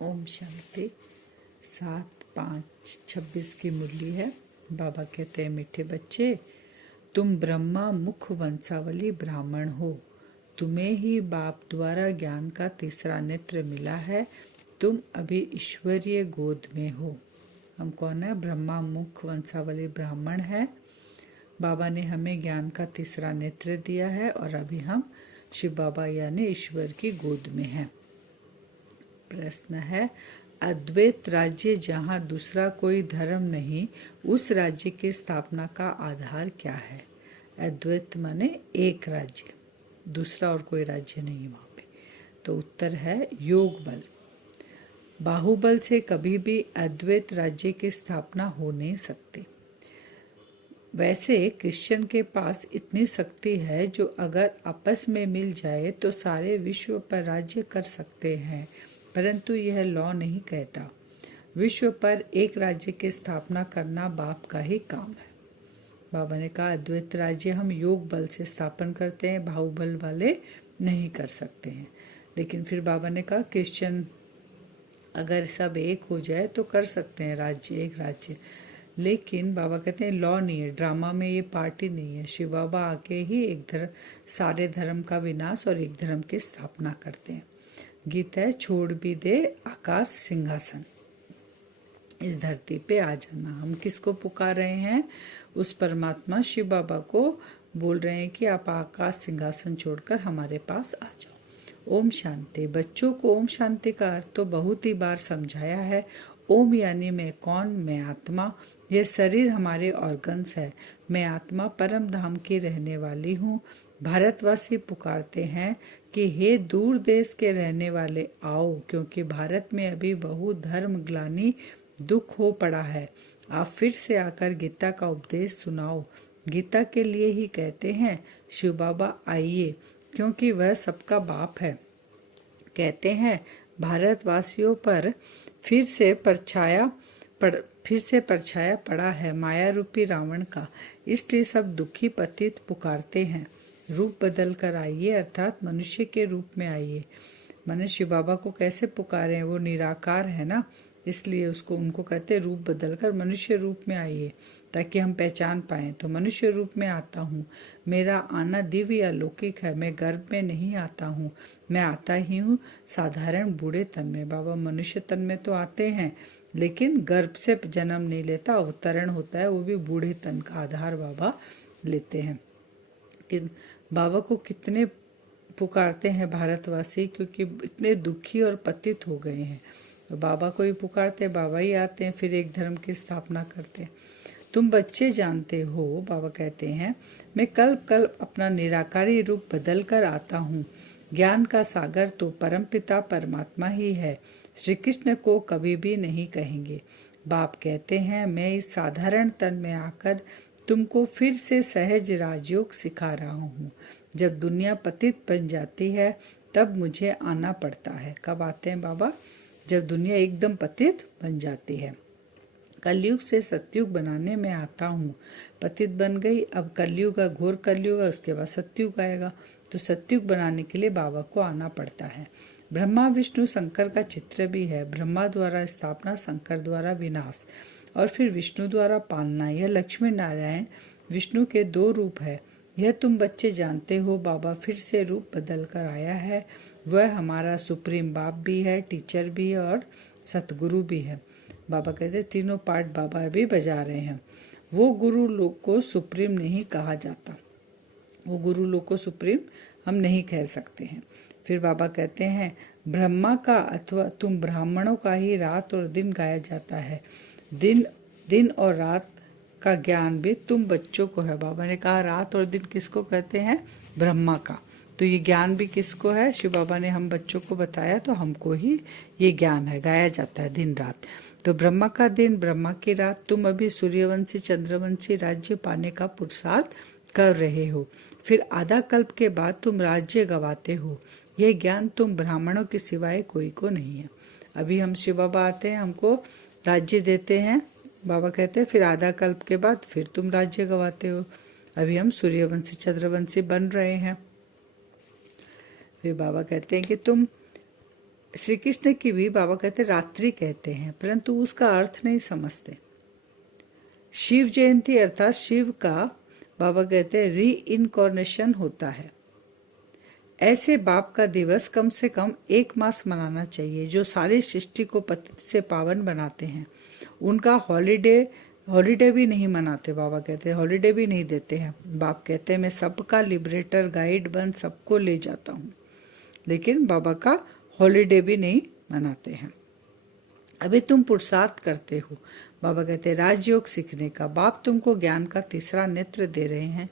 ओम शांति। 7/5/26 की मुरली है। बाबा कहते हैं, मीठे बच्चे, तुम ब्रह्मा मुख वंशावली ब्राह्मण हो। तुम्हें ही बाप द्वारा ज्ञान का तीसरा नेत्र मिला है। तुम अभी ईश्वरीय गोद में हो। हम कौन है? ब्रह्मा मुख वंशावली ब्राह्मण है। बाबा ने हमें ज्ञान का तीसरा नेत्र दिया है और अभी हम शिव बाबा यानी ईश्वर की गोद में हैं। प्रश्न है, अद्वैत राज्य जहाँ दूसरा कोई धर्म नहीं, उस राज्य की स्थापना का आधार क्या है? अद्वैत माने एक राज्य, दूसरा और कोई राज्य नहीं वहाँ पे। तो उत्तर है योग बल। बाहुबल से कभी भी अद्वैत राज्य की स्थापना हो नहीं सकती। वैसे क्रिश्चियन के पास इतनी शक्ति है जो अगर आपस में मिल जाए तो सारे विश्व पर राज्य कर सकते हैं, परंतु यह लॉ नहीं कहता। विश्व पर एक राज्य की स्थापना करना बाप का ही काम है। बाबा ने कहा, अद्वैत राज्य हम योग बल से स्थापन करते हैं, बाहुबल वाले नहीं कर सकते हैं। लेकिन फिर बाबा ने कहा, क्रिश्चियन अगर सब एक हो जाए तो कर सकते हैं राज्य, एक राज्य। लेकिन बाबा कहते हैं लॉ नहीं है, ड्रामा में ये पार्टी नहीं है। शिव बाबा आके ही एक धर्म, सारे धर्म का विनाश और एक धर्म की स्थापना करते हैं। गीत है, छोड़ भी दे आकाश सिंहासन, इस धरती पे आ जाना। हम किसको पुकार रहे हैं? उस परमात्मा शिव बाबा को बोल रहे हैं कि आप आकाश सिंहासन छोड़कर हमारे पास आ जाओ। ओम शांति। बच्चों को ओम शांति का अर्थ तो बहुत ही बार समझाया है। ओम यानी मैं कौन? मैं आत्मा। यह शरीर हमारे ऑर्गन्स है। मैं आत्मा परम धाम की रहने वाली हूँ। भारतवासी पुकारते हैं कि हे दूर देश के रहने वाले आओ, क्योंकि भारत में अभी बहु धर्म ग्लानि दुख हो पड़ा है। आप फिर से आकर गीता का उपदेश सुनाओ। गीता के लिए ही कहते हैं शिव बाबा आइए, क्योंकि वह सबका बाप है। कहते हैं भारतवासियों पर फिर से परछाया पड़ा है माया रूपी रावण का, इसलिए सब दुखी पतित पुकारते हैं, रूप बदल कर आइए, अर्थात मनुष्य के रूप में आइए। माने शिव बाबा को कैसे पुकारे हैं? वो निराकार है ना, इसलिए उनको कहते हैं रूप बदल कर मनुष्य रूप में आइए, ताकि हम पहचान पाएं। तो मनुष्य रूप में आता हूँ। मेरा आना दिव्य अलौकिक है। मैं गर्भ में नहीं आता हूँ, मैं आता ही हूँ साधारण बूढ़े तन में। बाबा मनुष्य तन में तो आते हैं, लेकिन गर्भ से जन्म नहीं लेता, अवतरण होता है, वो भी बूढ़े तन का आधार बाबा लेते हैं। कि बाबा को कितने पुकारते हैं भारतवासी, क्योंकि इतने दुखी और पतित हो गए हैं। तो बाबा को ही पुकारते हैं, बाबा ही आते हैं, फिर एक धर्म की स्थापना करते हैं। तुम बच्चे जानते हो, बाबा कहते हैं, मैं कल अपना निराकारी रूप बदल कर आता हूँ। ज्ञान का सागर तो परमपिता परमात्मा ही है, श्री कृष्ण को कभी भी नहीं कहेंगे। बाप कहते हैं, मैं इस साधारण तन में आकर तुमको फिर से सहज राजयोग सिखा रहा हूँ। जब दुनिया पतित बन जाती है तब मुझे आना पड़ता है। कब आते हैं बाबा? जब दुनिया एकदम पतित बन जाती है। कलयुग से सतयुग बनाने में आता हूँ। पतित बन गई, अब कलयुग, घोर कलयुग, उसके बाद सतयुग आएगा। तो सतयुग बनाने के लिए बाबा को आना पड़ता है। ब्रह्मा विष्णु शंकर का चित्र भी है। ब्रह्मा द्वारा स्थापना, शंकर द्वारा विनाश और फिर विष्णु द्वारा पालना। यह लक्ष्मी नारायण विष्णु के दो रूप है। यह तुम बच्चे जानते हो। बाबा फिर से रूप बदल कर आया है। वह हमारा सुप्रीम बाप भी है, टीचर भी है और सतगुरु भी है। बाबा कहते तीनों पार्ट बाबा भी बजा रहे हैं। वो गुरु लोग को सुप्रीम नहीं कहा जाता, वो गुरु लोग को सुप्रीम हम नहीं कह सकते हैं। फिर बाबा कहते हैं, ब्रह्मा का अथवा तुम ब्राह्मणों का ही रात और दिन गाया जाता है। दिन और रात का ज्ञान भी तुम बच्चों को है। बाबा ने कहा रात और दिन किसको कहते हैं? ब्रह्मा का। तो ये ज्ञान भी किसको है? शिव बाबा ने हम बच्चों को बताया, तो हमको ही ये ज्ञान है, गाया जाता है दिन रात। तो ब्रह्मा का दिन, ब्रह्मा की रात। तुम अभी सूर्यवंशी चंद्रवंशी राज्य पाने का पुरुषार्थ कर रहे हो, फिर आधा कल्प के बाद तुम राज्य गवाते हो। यह ज्ञान तुम ब्राह्मणों के सिवाय कोई को नहीं है। अभी हम शिव बाबा आते हैं, हमको राज्य देते हैं। बाबा कहते हैं फिर आधा कल्प के बाद फिर तुम राज्य गवाते हो। अभी हम सूर्यवंशी चंद्रवंशी बन रहे हैं। फिर बाबा कहते हैं कि तुम श्री कृष्ण की भी बाबा कहते रात्रि कहते हैं, परंतु उसका अर्थ नहीं समझते। शिव जयंती अर्थात शिव का बाबा कहते हैं री इनकॉर्नेशन होता है। ऐसे बाप का दिवस कम से कम 1 मास मनाना चाहिए। जो सारी सृष्टि को पतित से पावन बनाते हैं उनका हॉलीडे भी नहीं मनाते। बाबा कहते हैं हॉलीडे भी नहीं देते हैं। बाप कहते हैं मैं सबका लिबरेटर गाइड बन सबको ले जाता हूँ, लेकिन बाबा का हॉलीडे भी नहीं मनाते हैं। अभी तुम पुरुषार्थ करते हो। बाबा कहते हैं राजयोग सीखने का। बाप तुमको ज्ञान का तीसरा नेत्र दे रहे हैं।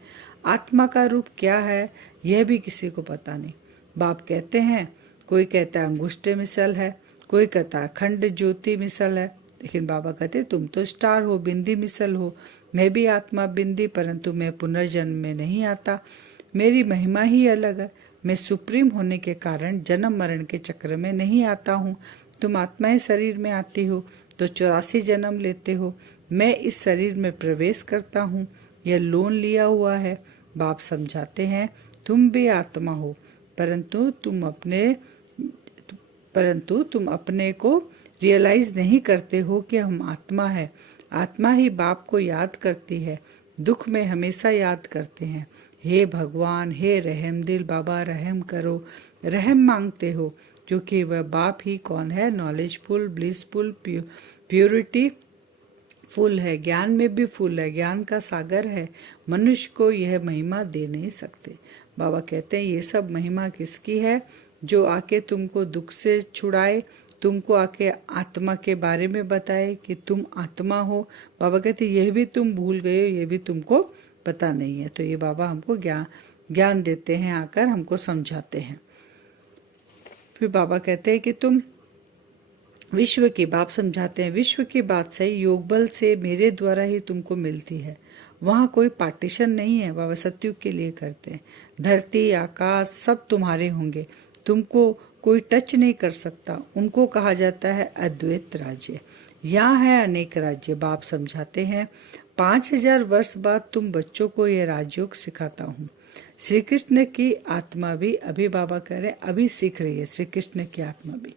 आत्मा का रूप क्या है यह भी किसी को पता नहीं। बाप कहते हैं, कोई कहता है अंगुष्ठे मिसल है, कोई कहता है खंड ज्योति मिसल है, लेकिन बाबा कहते तुम तो स्टार हो, बिंदी मिसल हो। मैं भी आत्मा बिंदी, परंतु मैं पुनर्जन्म में नहीं आता। मेरी महिमा ही अलग है। मैं सुप्रीम होने के कारण जन्म मरण के चक्र में नहीं आता हूँ। तुम आत्माएं शरीर में आती हो तो 84 जन्म लेते हो। मैं इस शरीर में प्रवेश करता हूँ, यह लोन लिया हुआ है। बाप समझाते हैं तुम भी आत्मा हो, परंतु तुम अपने को रियलाइज नहीं करते हो कि हम आत्मा है। आत्मा ही बाप को याद करती है, दुख में हमेशा याद करते हैं। हे भगवान, हे रहम दिल बाबा, रहम करो। रहम मांगते हो क्योंकि वह बाप ही कौन है, नॉलेजफुल, ब्लिसफुल, प्योरिटी फुल है, ज्ञान में भी फुल है, ज्ञान का सागर है। मनुष्य को यह महिमा दे नहीं सकते। बाबा कहते हैं ये सब महिमा किसकी है? जो आके तुमको दुख से छुड़ाए, तुमको आके आत्मा के बारे में बताए कि तुम आत्मा हो। बाबा कहते यह भी तुम भूल गए हो, ये भी तुमको पता नहीं है। तो ये बाबा हमको ज्ञान देते हैं, आकर हमको समझाते हैं। फिर बाबा कहते हैं कि तुम विश्व की, बाप समझाते हैं विश्व की बात सही योग बल से मेरे द्वारा ही तुमको मिलती है। वहाँ कोई पार्टीशन नहीं है। बाबा सत्युग के लिए करते हैं। धरती आकाश सब तुम्हारे होंगे, तुमको कोई टच नहीं कर सकता। उनको कहा जाता है अद्वैत राज्य। यहाँ है अनेक राज्य। बाप समझाते हैं 5000 वर्ष बाद तुम बच्चों को यह राजयोग सिखाता हूँ। श्री कृष्ण की आत्मा भी, अभी बाबा कह रहे हैं अभी सीख रही है श्री कृष्ण की आत्मा भी।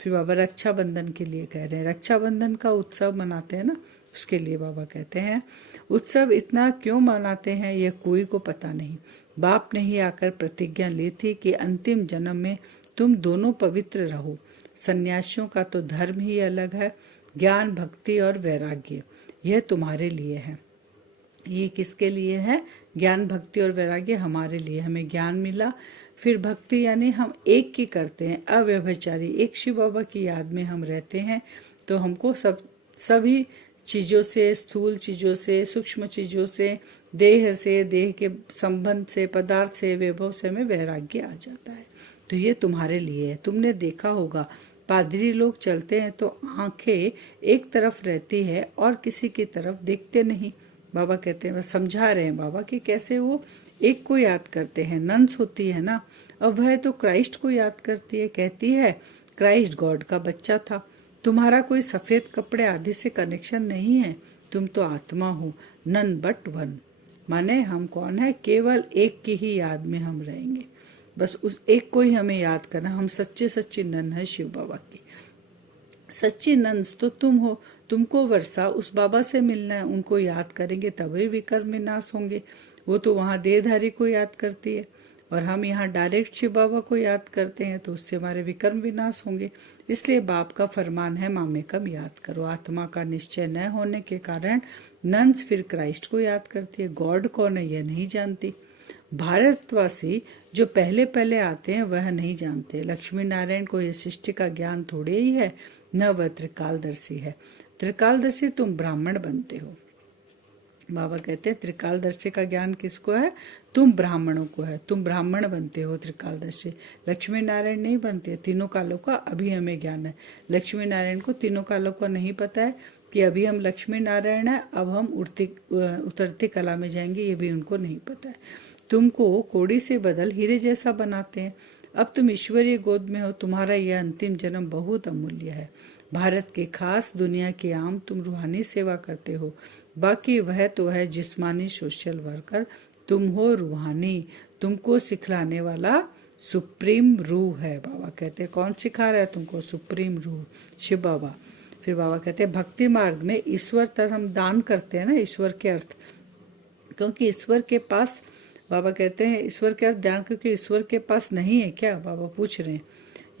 फिर बाबा रक्षाबंधन के लिए कह रहे हैं, रक्षाबंधन का उत्सव मनाते हैं ना, उसके लिए बाबा कहते हैं उत्सव इतना क्यों मनाते हैं यह कोई को पता नहीं। बाप ने ही आकर प्रतिज्ञा ली थी कि अंतिम जन्म में तुम दोनों पवित्र रहो। सन्यासियों का तो धर्म ही अलग है, ज्ञान भक्ति और वैराग्य, यह तुम्हारे लिए है। ये किसके लिए है? ज्ञान भक्ति और वैराग्य हमारे लिए। हमें ज्ञान मिला, फिर भक्ति यानी हम एक की करते हैं, अव्यभिचारी, एक शिव बाबा की याद में हम रहते हैं। तो हमको सभी चीज़ों से, स्थूल चीज़ों से, सूक्ष्म चीज़ों से, देह से, देह के संबंध से, पदार्थ से, वैभव से हमें वैराग्य आ जाता है। तो ये तुम्हारे लिए है। तुमने देखा होगा पादरी लोग चलते हैं तो आंखें एक तरफ रहती है और किसी की तरफ देखते नहीं। बाबा कहते हैं, समझा रहे हैं बाबा कि कैसे वो एक को याद करते हैं। नन्स होती है ना, अब वह तो क्राइस्ट को याद करती है, कहती है क्राइस्ट गॉड का बच्चा था। तुम्हारा कोई सफेद कपड़े आदि से कनेक्शन नहीं है, तुम तो आत्मा हो, नन बट वन। माने हम कौन है? केवल एक की ही याद में हम रहेंगे, बस उस एक को ही हमें याद करना। हम सच्चे सच्ची नन है शिव बाबा की। सच्ची नंस तो तुम हो, तुमको वर्षा उस बाबा से मिलना है। उनको याद करेंगे तभी विकर्म विनाश होंगे। वो तो वहाँ देहधारी को याद करती है और हम यहाँ डायरेक्ट शिव बाबा को याद करते हैं, तो उससे हमारे विकर्म विनाश होंगे। इसलिए बाप का फरमान है मामे कम याद करो। आत्मा का निश्चय न होने के कारण नंस फिर क्राइस्ट को याद करती है। गॉड कौन है यह नहीं जानती। भारतवासी जो पहले पहले आते हैं वह नहीं जानते। लक्ष्मी नारायण को यह सृष्टि का ज्ञान थोड़े ही है, न वह त्रिकालदर्शी है। त्रिकालदर्शी तुम ब्राह्मण बनते हो। बाबा कहते हैं त्रिकालदर्शी का ज्ञान किसको है? तुम ब्राह्मणों को है। तुम ब्राह्मण बनते हो त्रिकालदर्शी। लक्ष्मी नारायण नहीं बनते। तीनों कालों का अभी हमें ज्ञान है। लक्ष्मी नारायण को तीनों कालों का नहीं पता है कि अभी हम लक्ष्मी नारायण है, अब हम उतरती कला में जाएंगे, ये भी उनको नहीं पता है। तुमको कोड़ी से बदल हीरे जैसा बनाते हैं। अब तुम ईश्वरीय गोद में हो। तुम्हारा यह अंतिम जन्म बहुत अमूल्य है। भारत के खास, दुनिया के आम तुम रूहानी सेवा करते हो। बाकी वह तो है जिस्मानी सोशल वर्कर, तुम हो रूहानी। तुमको सिखलाने वाला सुप्रीम रूह है। बाबा कहते हैं कौन सिखा रहा है तुमको? सुप्रीम रूह, शिव बाबा। फिर बाबा कहते हैं भक्ति मार्ग में ईश्वर तर हम दान करते हैं ना, ईश्वर के अर्थ, क्योंकि ईश्वर के पास, बाबा कहते हैं ईश्वर के अर्थ ध्यान, क्योंकि ईश्वर के पास नहीं है क्या? बाबा पूछ रहे हैं।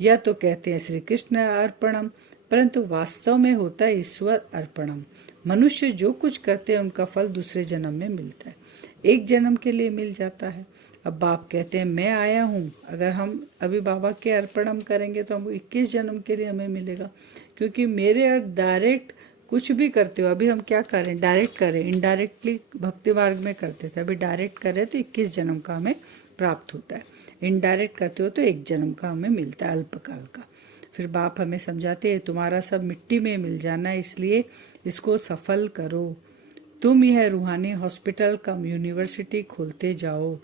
या तो कहते हैं श्री कृष्ण अर्पणम, परंतु वास्तव में होता है ईश्वर अर्पणम। मनुष्य जो कुछ करते हैं उनका फल दूसरे जन्म में मिलता है, एक जन्म के लिए मिल जाता है। अब बाप कहते हैं मैं आया हूँ, अगर हम अभी बाबा के अर्पणम करेंगे तो हम 21 जन्म के लिए हमें मिलेगा, क्योंकि मेरे अर्थ डायरेक्ट कुछ भी करते हो। अभी हम क्या करें? डायरेक्ट करें, इनडायरेक्टली भक्ति मार्ग में करते थे, अभी डायरेक्ट करें तो 21 जन्म का हमें प्राप्त होता है, इनडायरेक्ट करते हो तो एक जन्म का हमें मिलता है, अल्पकाल का। फिर बाप हमें समझाते हैं तुम्हारा सब मिट्टी में मिल जाना है, इसलिए इसको सफल करो। तुम यह रूहानी हॉस्पिटल कम यूनिवर्सिटी खोलते जाओ,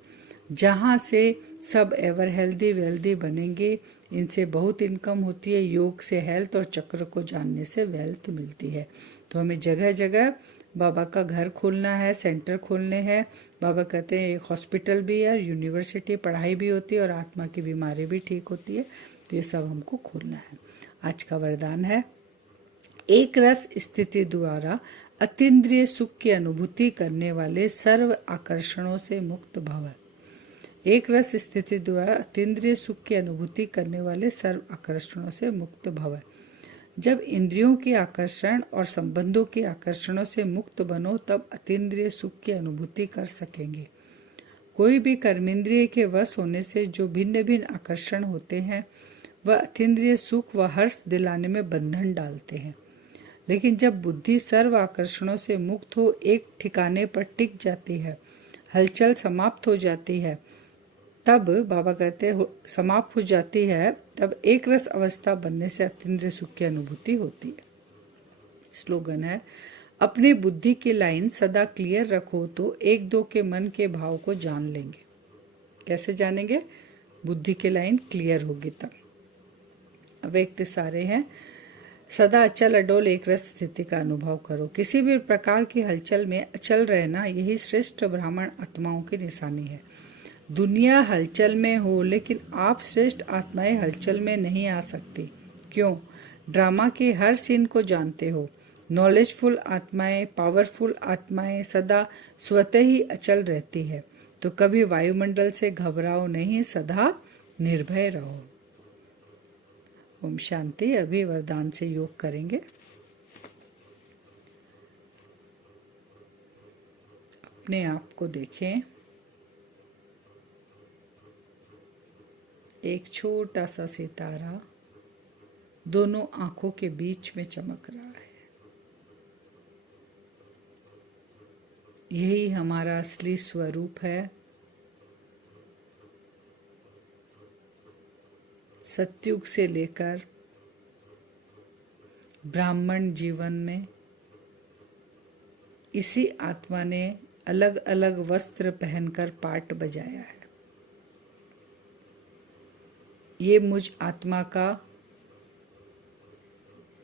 जहाँ से सब एवर हेल्दी वेल्दी बनेंगे। इनसे बहुत इनकम होती है, योग से हेल्थ और चक्र को जानने से वेल्थ मिलती है। तो हमें जगह जगह बाबा का घर खोलना है, सेंटर खोलने हैं। बाबा कहते हैं एक हॉस्पिटल भी है, यूनिवर्सिटी, पढ़ाई भी होती है और आत्मा की बीमारी भी ठीक होती है। तो ये सब हमको खोलना है। आज का वरदान है एक रस स्थिति द्वारा अतीन्द्रिय सुख की अनुभूति करने वाले सर्व आकर्षणों से मुक्त भव। एक रस स्थिति द्वारा अतीन्द्रिय सुख की अनुभूति करने वाले सर्व आकर्षणों से मुक्त भव। जब इंद्रियों के आकर्षण और संबंधों के आकर्षणों से मुक्त बनो तब अतीन्द्रिय सुख की अनुभूति कर सकेंगे। कोई भी कर्मेंद्रिय के वश होने से जो भिन्न भिन्न आकर्षण होते हैं वह अतीन्द्रिय सुख व हर्ष दिलाने में बंधन डालते हैं, लेकिन जब बुद्धि सर्व आकर्षणों से मुक्त हो एक ठिकाने पर टिक जाती है, हलचल समाप्त हो जाती है, तब बाबा कहते हैं समाप्त हो जाती है, तब एक रस अवस्था बनने से अतीन्द्रिय सुख की अनुभूति होती है। स्लोगन है अपनी बुद्धि की लाइन सदा क्लियर रखो तो एक दो के मन के भाव को जान लेंगे। कैसे जानेंगे? बुद्धि की लाइन क्लियर होगी तब। व्यक्त सारे हैं सदा अचल अडोल एक रस स्थिति का अनुभव करो। किसी भी प्रकार की हलचल में अचल रहना यही श्रेष्ठ ब्राह्मण आत्माओं की निशानी है। दुनिया हलचल में हो लेकिन आप श्रेष्ठ आत्माएं हलचल में नहीं आ सकती। क्यों? ड्रामा के हर सीन को जानते हो। नॉलेजफुल आत्माएं, पावरफुल आत्माएं सदा स्वतः ही अचल रहती है। तो कभी वायुमंडल से घबराओ नहीं, सदा निर्भय रहो। ओम शांति। अभी वरदान से योग करेंगे। अपने आप को देखें, एक छोटा सा सितारा दोनों आंखों के बीच में चमक रहा है। यही हमारा असली स्वरूप है। सतयुग से लेकर ब्राह्मण जीवन में इसी आत्मा ने अलग अलग वस्त्र पहनकर पाठ बजाया है। ये मुझ आत्मा का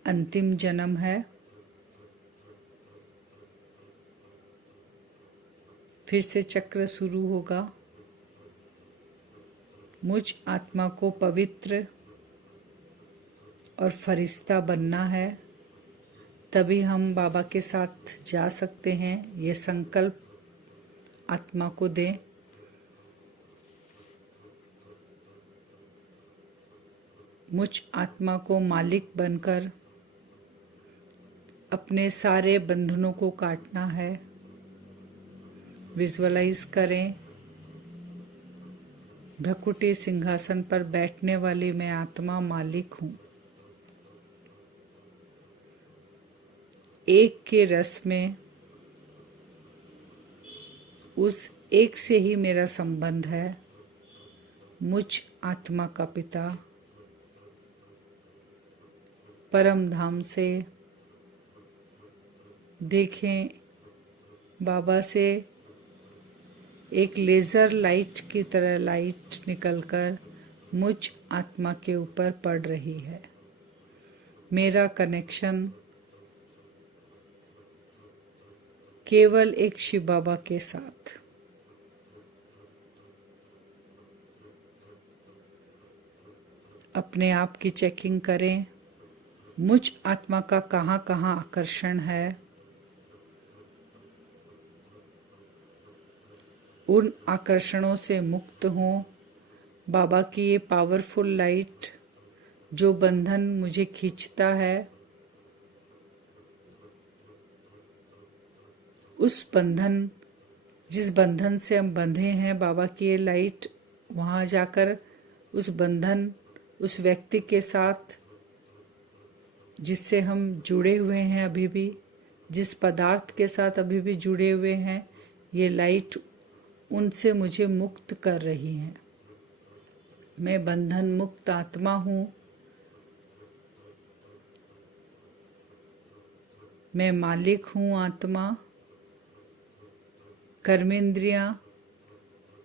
अंतिम जन्म है। फिर से चक्र शुरू होगा। मुझ आत्मा को पवित्र और फरिश्ता बनना है, तभी हम बाबा के साथ जा सकते हैं। ये संकल्प आत्मा को दें। मुझ आत्मा को मालिक बनकर अपने सारे बंधनों को काटना है। विजुअलाइज करें, भ्रकुटी सिंहासन पर बैठने वाली मैं आत्मा मालिक हूं। एक के रस में उस एक से ही मेरा संबंध है। मुझ आत्मा का पिता परम धाम से देखें, बाबा से एक लेज़र लाइट की तरह लाइट निकलकर मुझ आत्मा के ऊपर पड़ रही है। मेरा कनेक्शन केवल एक शिव बाबा के साथ। अपने आप की चेकिंग करें। मुझ आत्मा का कहाँ कहाँ आकर्षण है, उन आकर्षणों से मुक्त हों। बाबा की ये पावरफुल लाइट जो बंधन मुझे खींचता है, उस बंधन, जिस बंधन से हम बंधे हैं, बाबा की ये लाइट वहाँ जाकर उस बंधन, उस व्यक्ति के साथ जिससे हम जुड़े हुए हैं, अभी भी जिस पदार्थ के साथ अभी भी जुड़े हुए हैं, ये लाइट उनसे मुझे मुक्त कर रही है। मैं बंधन मुक्त आत्मा हूँ। मैं मालिक हूँ आत्मा। कर्मेंद्रियाँ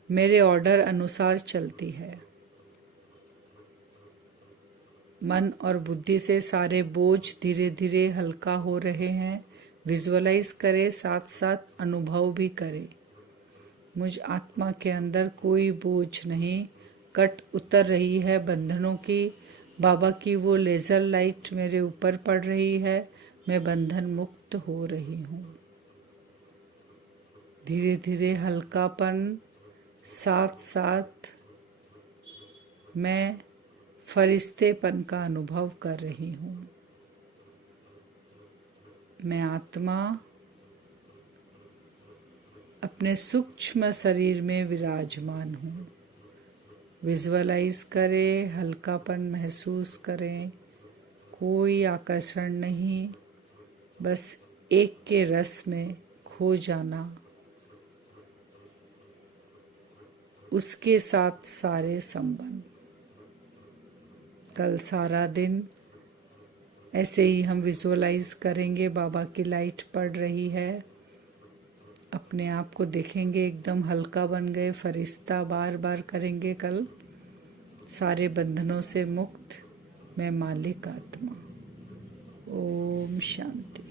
मेरे ऑर्डर अनुसार चलती है। मन और बुद्धि से सारे बोझ धीरे धीरे हल्का हो रहे हैं। विजुअलाइज करें, साथ साथ अनुभव भी करें। मुझ आत्मा के अंदर कोई बोझ नहीं, कट उतर रही है बंधनों की। बाबा की वो लेज़र लाइट मेरे ऊपर पड़ रही है। मैं बंधन मुक्त हो रही हूँ। धीरे धीरे हल्कापन, साथ साथ मैं फरिश्तेपन का अनुभव कर रही हूँ। मैं आत्मा अपने सूक्ष्म शरीर में विराजमान हूँ। विजुअलाइज करें, हल्कापन महसूस करें। कोई आकर्षण नहीं, बस एक के रस में खो जाना। उसके साथ सारे संबंध। कल सारा दिन ऐसे ही हम विजुअलाइज करेंगे। बाबा की लाइट पड़ रही है। अपने आप को देखेंगे एकदम हल्का बन गए, फरिश्ता। बार बार करेंगे कल। सारे बंधनों से मुक्त, मैं मालिक आत्मा। ओम शांति।